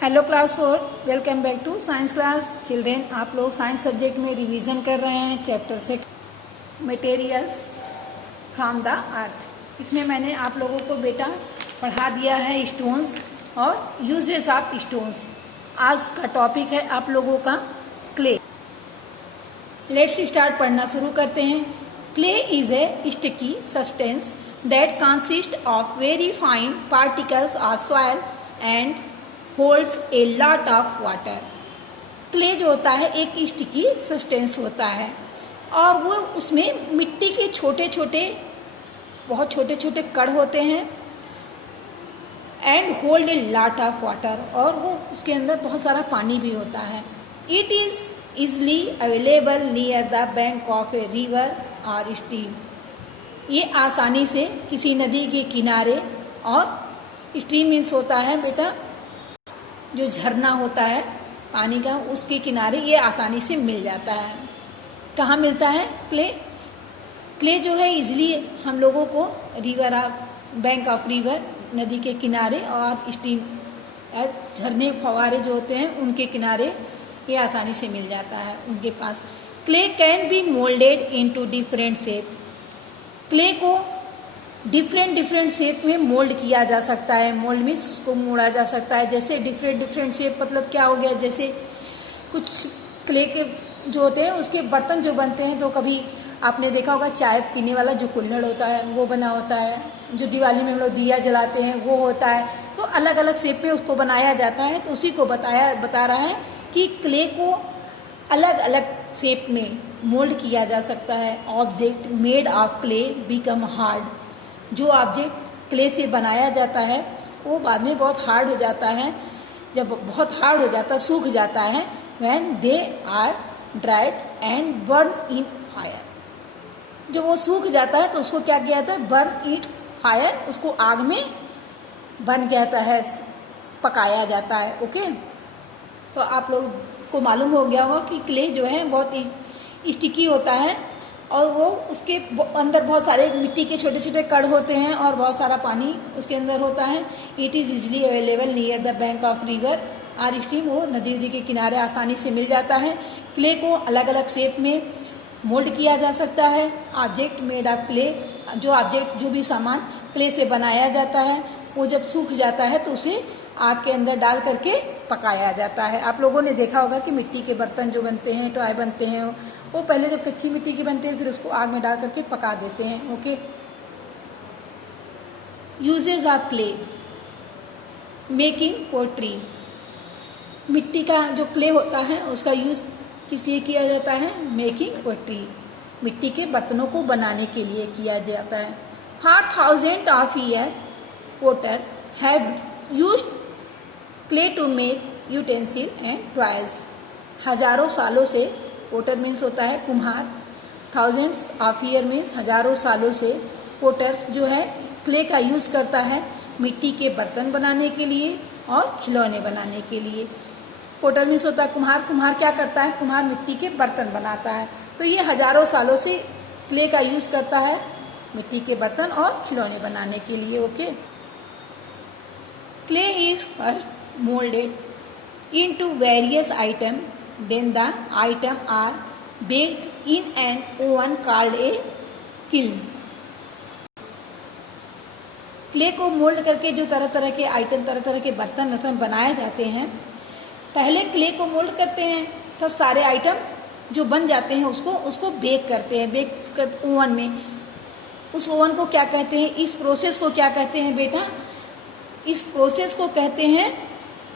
Hello class 4, welcome back to science class. Children, आप लोग science subject में revision कर रहे हैं chapter 6 materials from the earth. इसमें मैंने आप लोगों को बेटा पढ़ा दिया है स्टोन्स और यूजेस ऑफ स्टोन्स। आज का टॉपिक है आप लोगों का क्ले। लेट्स स्टार्ट, पढ़ना शुरू करते हैं। Clay is a sticky substance that consist of very fine particles of soil and holds a lot of water. Clay जो होता है एक स्टिकी सब्सटेंस होता है और वो उसमें मिट्टी के बहुत छोटे छोटे कण होते हैं and hold a lot of water, और वो उसके अंदर बहुत सारा पानी भी होता है। It is easily available near the bank of a river और स्ट्रीम। ये आसानी से किसी नदी के किनारे, और स्ट्रीम मीन्स होता है बेटा जो झरना होता है पानी का, उसके किनारे ये आसानी से मिल जाता है। कहाँ मिलता है क्ले? क्ले जो है इजली हम लोगों को रिवर बैंक ऑफ रिवर, नदी के किनारे, और स्ट्रीम झरने फवारे जो होते हैं उनके किनारे ये आसानी से मिल जाता है उनके पास। Clay can be moulded into different shape. Clay को डिफरेंट शेप में मोल्ड किया जा सकता है। मोल्ड मीन्स उसको मोड़ा जा सकता है। जैसे डिफरेंट शेप मतलब क्या हो गया, जैसे कुछ क्ले के जो होते हैं उसके बर्तन जो बनते हैं, तो कभी आपने देखा होगा चाय पीने वाला जो कुल्हड़ होता है वो बना होता है, जो दिवाली में हम लोग दिया जलाते हैं वो होता है। तो अलग अलग शेप में उसको बनाया जाता है। तो उसी को बता रहा है कि क्ले को अलग अलग शेप में मोल्ड किया जा सकता है। Object made of clay become hard. जो ऑब्जेक्ट क्ले से बनाया जाता है वो बाद में बहुत हार्ड हो जाता है। जब बहुत हार्ड हो जाता है, सूख जाता है, when they are dried and burn in fire. जब वो सूख जाता है तो उसको क्या किया जाता है? बर्न इन फायर, उसको आग में बन जाता है, पकाया जाता है। ओके, तो आप लोग को मालूम हो गया होगा कि क्ले जो है बहुत स्टिकी होता है और वो उसके अंदर बहुत सारे मिट्टी के छोटे छोटे कण होते हैं और बहुत सारा पानी उसके अंदर होता है। It is easily available near the bank of river और स्ट्रीम। वो नदी के किनारे आसानी से मिल जाता है। क्ले को अलग अलग शेप में मोल्ड किया जा सकता है। ऑब्जेक्ट मेड ऑफ क्ले, जो भी सामान क्ले से बनाया जाता है वो जब सूख जाता है तो उसे आग के अंदर डाल करके पकाया जाता है। आप लोगों ने देखा होगा कि मिट्टी के बर्तन जो बनते हैं, टॉय बनते हैं, वो पहले जब कच्ची मिट्टी के बनते हैं फिर उसको आग में डाल करके पका देते हैं। Okay, uses of clay, making pottery. मिट्टी का जो क्ले होता है उसका यूज किस लिए किया जाता है? मेकिंग पोट्री, मिट्टी के बर्तनों को बनाने के लिए किया जाता है। 4000 of year potter have used clay to make utensil and toys. हजारों सालों से, पोटर मीन्स होता है कुम्हार, थाउजेंड्स ऑफ ईयर मीन्स हजारों सालों से पोटर्स जो है क्ले का यूज करता है मिट्टी के बर्तन बनाने के लिए और खिलौने बनाने के लिए। पोटर मीन्स होता है कुम्हार। कुम्हार क्या करता है? कुम्हार मिट्टी के बर्तन बनाता है। तो ये हजारों सालों से क्ले का यूज करता है मिट्टी के बर्तन और खिलौने बनाने के लिए। Okay, clay is first moulded into various item, then the item are baked in an oven called a kiln। Clay को मोल्ड करके जो तरह तरह के आइटम, तरह तरह के बर्तन बनाए जाते हैं, पहले क्ले को मोल्ड करते हैं तब सारे आइटम जो बन जाते हैं उसको बेक करते हैं, ओवन में। उस ओवन को क्या कहते हैं? इस प्रोसेस को क्या कहते हैं बेटा? इस प्रोसेस को कहते हैं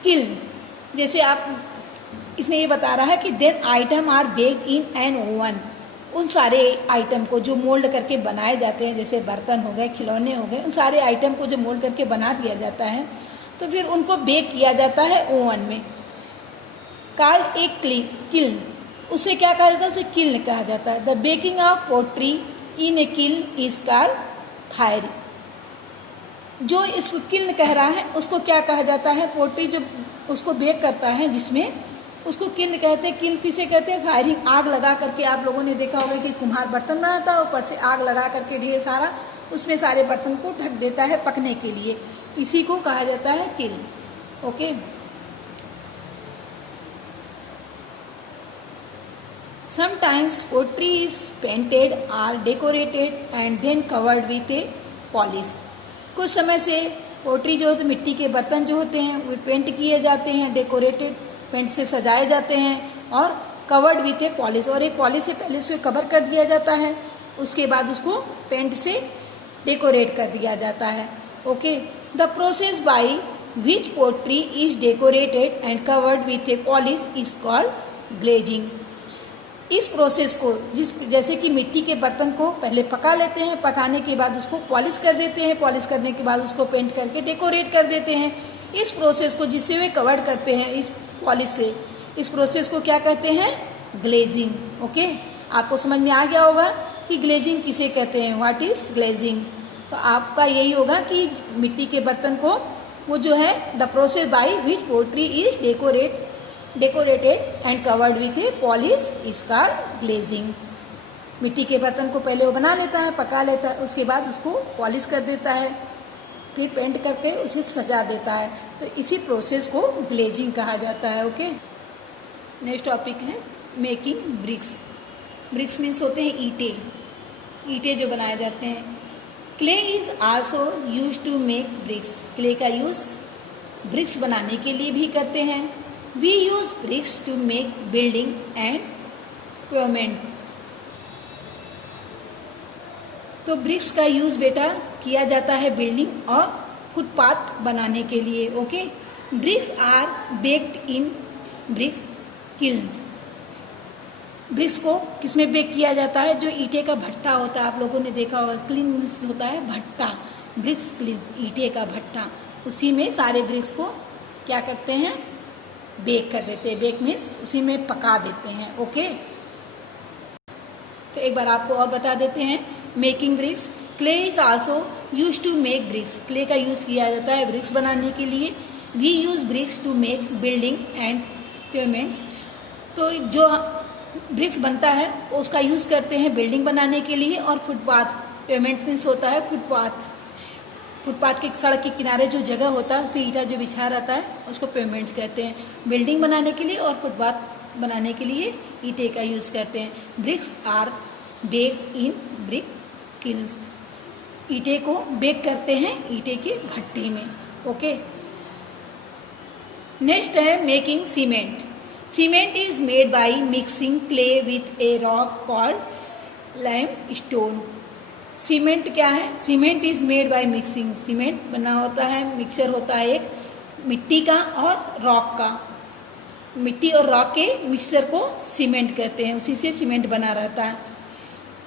किल्न। जैसे आप इसमें ये बता रहा है कि then item are bake in an oven. उन सारे आइटम को जो मोल्ड करके बनाए जाते हैं, जैसे बर्तन हो गए, खिलौने हो गए, उन सारे आइटम को जो मोल्ड करके बना दिया जाता है तो फिर उनको बेक किया जाता है ओवन में। Called a kiln. उसे क्या कहा जाता है? उसे किल्न कहा जाता है। The baking of pottery in a kiln is called fire. जो इसको किल्न कह रहा है उसको क्या कहा जाता है? पोट्री जो उसको बेक करता है जिसमें, उसको किल्न कहते हैं। किल्न किसे कहते हैं? फायरिंग, आग लगा करके। आप लोगों ने देखा होगा कि कुम्हार बर्तन बनाता है, ऊपर से आग लगा करके ढेर सारा उसमें सारे बर्तन को ढक देता है पकने के लिए। इसी को कहा जाता है kiln. Okay, Sometimes pottery is painted or decorated and then covered with a polish. कुछ समय से पोट्री जो होते मिट्टी के बर्तन जो होते हैं वो पेंट किए जाते हैं, डेकोरेटेड पेंट से सजाए जाते हैं और कवर्ड विथ ए पॉलिश, और एक पॉलिश से पहले उसे कवर कर दिया जाता है, उसके बाद उसको पेंट से डेकोरेट कर दिया जाता है. Okay, the process by which pottery is decorated and covered with a polish is called glazing. इस प्रोसेस को जैसे कि मिट्टी के बर्तन को पहले पका लेते हैं, पकाने के बाद उसको पॉलिश कर देते हैं, पॉलिश करने के बाद उसको पेंट करके डेकोरेट कर देते हैं. इस प्रोसेस को जिससे वे कवर करते हैं इस पॉलिश से, इस प्रोसेस को क्या कहते हैं? ग्लेजिंग. ओके, आपको समझ में आ गया होगा कि ग्लेजिंग किसे कहते हैं, व्हाट इज ग्लेजिंग. तो आपका यही होगा कि मिट्टी के बर्तन को वो जो है the process by which pottery is decorated and covered with a polish is called glazing. मिट्टी के बर्तन को पहले वो बना लेता है, पका लेता है, उसके बाद उसको पॉलिश कर देता है, फिर पेंट करके उसे सजा देता है. तो इसी प्रोसेस को ग्लेजिंग कहा जाता है. ओके, नेक्स्ट टॉपिक है मेकिंग ब्रिक्स. ब्रिक्स मीन्स होते हैं ईंटे, ईंटे जो बनाए जाते हैं. Clay is also use to make bricks. Clay का यूज ब्रिक्स बनाने के लिए भी करते हैं. We use bricks to make building and pavement. तो ब्रिक्स का यूज बेटा किया जाता है बिल्डिंग और फुटपाथ बनाने के लिए. Okay, bricks are baked in bricks kilns. Bricks को किसमें बेक किया जाता है? जो ईंटे का भट्टा होता है, आप लोगों ने देखा होगा, किल्न्स होता है भट्टा, ब्रिक्स किल्न ईंटे का भट्टा, उसी में सारे ब्रिक्स को क्या करते हैं? बेक कर देते हैं. बेक मीन्स उसी में पका देते हैं. ओके, तो एक बार आपको और बता देते हैं making bricks. Clay is also use to make bricks. Clay का यूज किया जाता है ब्रिक्स बनाने के लिए. We use bricks to make building and pavements. तो जो ब्रिक्स बनता है उसका यूज करते हैं बिल्डिंग बनाने के लिए और फुटपाथ. पेवमेंट्स मीन्स होता है फुटपाथ. फुटपाथ के सड़क के किनारे जो जगह होता है उस पर ईंटा जो बिछा रहता है उसको पेवमेंट कहते हैं. बिल्डिंग बनाने के लिए और फुटपाथ बनाने के लिए ईंटे का यूज करते हैं. Bricks are baked in brick kilns. ईंटे को बेक करते हैं ईंटे के भट्टे में. ओके, नेक्स्ट है making cement. Cement is made by mixing clay with a rock called limestone. Cement क्या है? Cement is made by mixing. Cement बना होता है, मिक्सचर होता है एक मिट्टी का और रॉक का. मिट्टी और रॉक के मिक्सचर को सीमेंट कहते हैं, उसी से सीमेंट बना रहता है.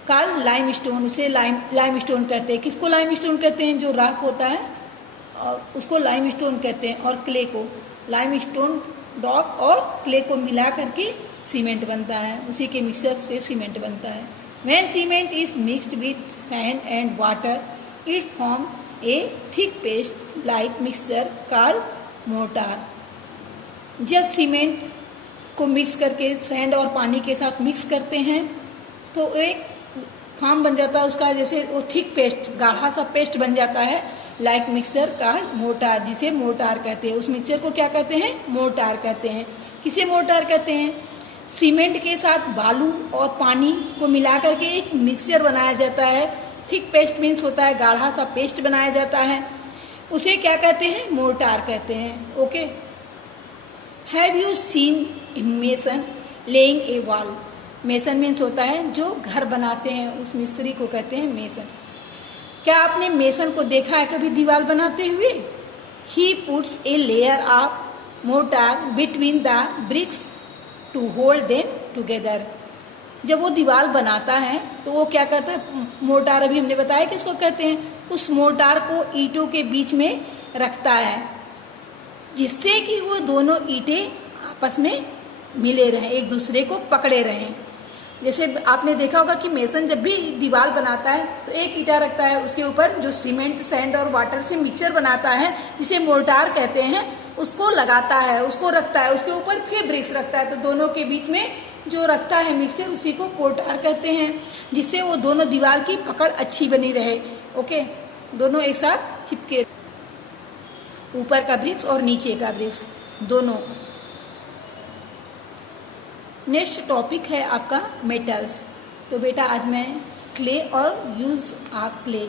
कॉल्ड लाइमस्टोन, उसे लाइमस्टोन कहते हैं. किसको लाइमस्टोन कहते हैं? जो रॉक होता है और उसको लाइमस्टोन कहते हैं, और क्ले को लाइमस्टोन, रॉक और क्ले को मिला करके सीमेंट बनता है. उसी के मिक्सचर से सीमेंट बनता है. When cement is mixed with sand and water, it forms a thick paste like mixture called mortar. जब सीमेंट को मिक्स करके सैंड और पानी के साथ मिक्स करते हैं तो एक फॉर्म बन जाता है उसका, जैसे वो थिक पेस्ट, गाढ़ा सा पेस्ट बन जाता है, लाइक मिक्सर कॉल्ड मोर्टार, जिसे मोर्टार कहते हैं. उस मिक्सचर को क्या कहते हैं? मोर्टार कहते हैं. किसे मोर्टार कहते हैं? सीमेंट के साथ बालू और पानी को मिला करके एक मिक्सचर बनाया जाता है. थिक पेस्ट मीन्स होता है गाढ़ा सा पेस्ट बनाया जाता है, उसे क्या कहते हैं? मोर्टार कहते हैं. Okay, have you seen mason laying A wall. Mason means होता है जो घर बनाते हैं, उस मिस्त्री को कहते हैं मेसन. क्या आपने मेसन को देखा है कभी दीवार बनाते हुए? He puts a layer of mortar between the bricks to hold them together. जब वो दीवार बनाता है तो वो क्या करता है? मोर्टार, अभी हमने बताया किसको कहते हैं, उस मोर्टार को ईंटों के बीच में रखता है, जिससे कि वो दोनों ईंटें आपस में मिले रहें, एक दूसरे को पकड़े रहें. जैसे आपने देखा होगा कि मेसन जब भी दीवार बनाता है तो एक ईंटा रखता है, उसके ऊपर जो सीमेंट, सैंड और वाटर से मिक्सचर बनाता है जिसे मोर्टार कहते हैं, उसको लगाता है, उसको रखता है, उसके ऊपर फिर ब्रिक्स रखता है. तो दोनों के बीच में जो रखता है मिक्सचर, उसी को मोर्टार कहते हैं, जिससे वो दोनों दीवार की पकड़ अच्छी बनी रहे. ओके, दोनों एक साथ चिपके, ऊपर का ब्रिक्स और नीचे का ब्रिक्स दोनों. नेक्स्ट टॉपिक है आपका मेटल्स। तो बेटा आज मैं क्ले और यूज ऑफ क्ले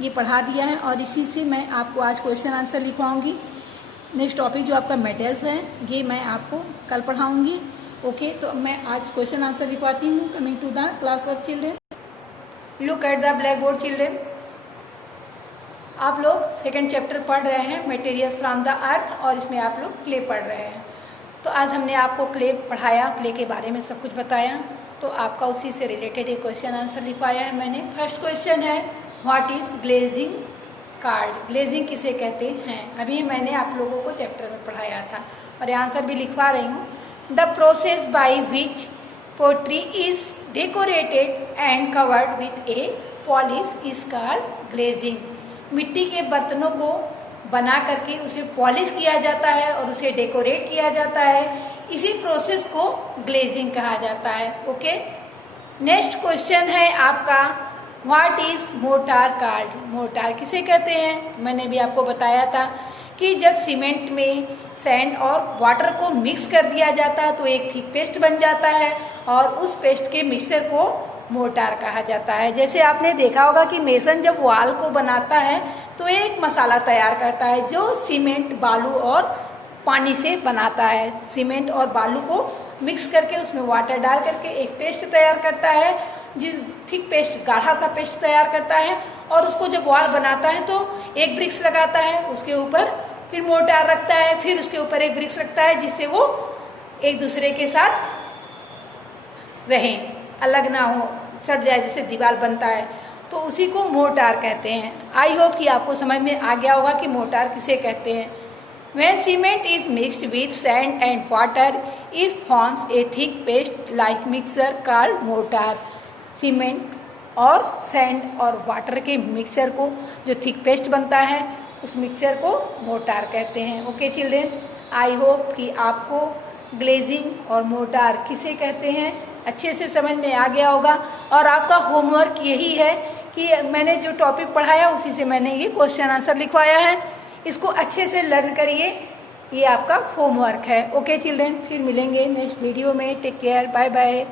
ये पढ़ा दिया है और इसी से मैं आपको आज क्वेश्चन आंसर लिखवाऊंगी। नेक्स्ट टॉपिक जो आपका मेटल्स है ये मैं आपको कल पढ़ाऊंगी। ओके, तो मैं आज क्वेश्चन आंसर लिखवाती हूँ। Coming to the class work children, look at the black board children. आप लोग सेकेंड चैप्टर पढ़ रहे हैं मटेरियल्स फ्रॉम द अर्थ और इसमें आप लोग क्ले पढ़ रहे हैं। तो आज हमने आपको क्ले पढ़ाया, क्ले के बारे में सब कुछ बताया, तो आपका उसी से रिलेटेड एक क्वेश्चन आंसर लिखवाया है मैंने। फर्स्ट क्वेश्चन है what is glazing card. Glazing किसे कहते हैं, अभी मैंने आप लोगों को चैप्टर में पढ़ाया था और ये आंसर भी लिखवा रही हूँ। The process by which pottery is decorated and covered with a polish is called glazing. मिट्टी के बर्तनों को बना करके उसे पॉलिश किया जाता है और उसे डेकोरेट किया जाता है, इसी प्रोसेस को ग्लेजिंग कहा जाता है। ओके, नेक्स्ट क्वेश्चन है आपका what is mortar card. Mortar किसे कहते हैं, मैंने भी आपको बताया था कि जब सीमेंट में सैंड और वाटर को मिक्स कर दिया जाता है तो एक थिक पेस्ट बन जाता है और उस पेस्ट के मिक्सचर को मोर्टार कहा जाता है। जैसे आपने देखा होगा कि मेसन जब वॉल को बनाता है तो एक मसाला तैयार करता है जो सीमेंट, बालू और पानी से बनाता है। सीमेंट और बालू को मिक्स करके उसमें वाटर डाल करके एक पेस्ट तैयार करता है, जिस थिक पेस्ट, गाढ़ा सा पेस्ट तैयार करता है और उसको जब वॉल बनाता है तो एक ब्रिक्स लगाता है, उसके ऊपर फिर मोर्टार रखता है, फिर उसके ऊपर एक ब्रिक्स रखता है जिससे वो एक दूसरे के साथ रहें, अलग ना हो, सट जाए, जैसे दीवार बनता है, तो उसी को मोर्टार कहते हैं। आई होप कि आपको समझ में आ गया होगा कि मोर्टार किसे कहते हैं। When cement is mixed with sand and water, it forms a thick paste like mixture called mortar. Cement और सैंड और वाटर के मिक्सचर को जो थिक पेस्ट बनता है उस मिक्सचर को मोर्टार कहते हैं। ओके चिल्ड्रेन, आई होप कि आपको ग्लेजिंग और मोर्टार किसे कहते हैं अच्छे से समझ में आ गया होगा। और आपका होमवर्क यही है कि मैंने जो टॉपिक पढ़ाया उसी से मैंने ये क्वेश्चन आंसर लिखवाया है, इसको अच्छे से लर्न करिए, ये आपका होमवर्क है। ओके चिल्ड्रेन, फिर मिलेंगे नेक्स्ट वीडियो में। Take care, bye bye.